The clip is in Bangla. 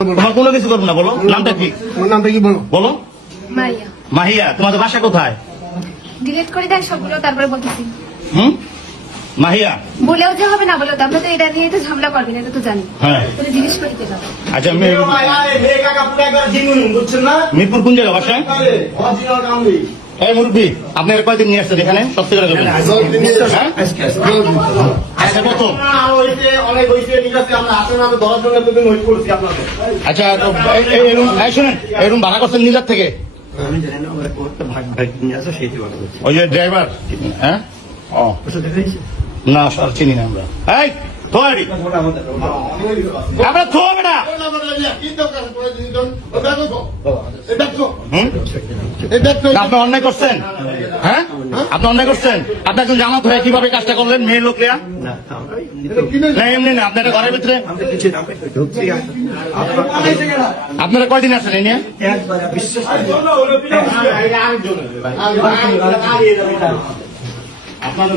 তোমার কোনো কিছু করবো না, বলো নামটা কি? তোমার নামটা কি বলো? বলো। মারিয়া। মাহিয়া, তোমাদের বাসা কোথায়? ডিলিট করে দেন সবগুলো, তারপরে বলতেছি। মাহিয়া, বলেও যে হবে না বলেও তো, আমরা তো এটা নিয়ে তো ঝামেলা করবেন, এটা তো জানি। হ্যাঁ তাহলে জিজ্ঞেস করে দিতে যাবো। আচ্ছা মিরপুর কোন জায়গা বাসায়? এই মুরব্বী, আপনি এর কয়দিন নিয়ে আসছেন এখানে? সত্যি করে দেবেন। হ্যাঁ? আচ্ছা কত? আচ্ছা শোনেন, এই রুম ভাড়া করছেন নিজের থেকে? আমি জানি না, আমার একটা ভাগ নিয়ে আসো, সেইটি কথা বলছি। ওই যে ড্রাইভার, হ্যাঁ? ও না, স্যার চিনি না আমরা। এই থোয়ারি আমরা থোয়াবে না। আপনি অন্যায় করছেন, হ্যাঁ আপনি অন্যায় করছেন। আপনি একজন জামাত হয়ে কিভাবে কাজটা করলেন? মেয়ে লোকরা না, এমনি না, আপনার ঘরের ভিতরে আপনারা কয়দিন আছেন এই নিয়ে? আপনাদের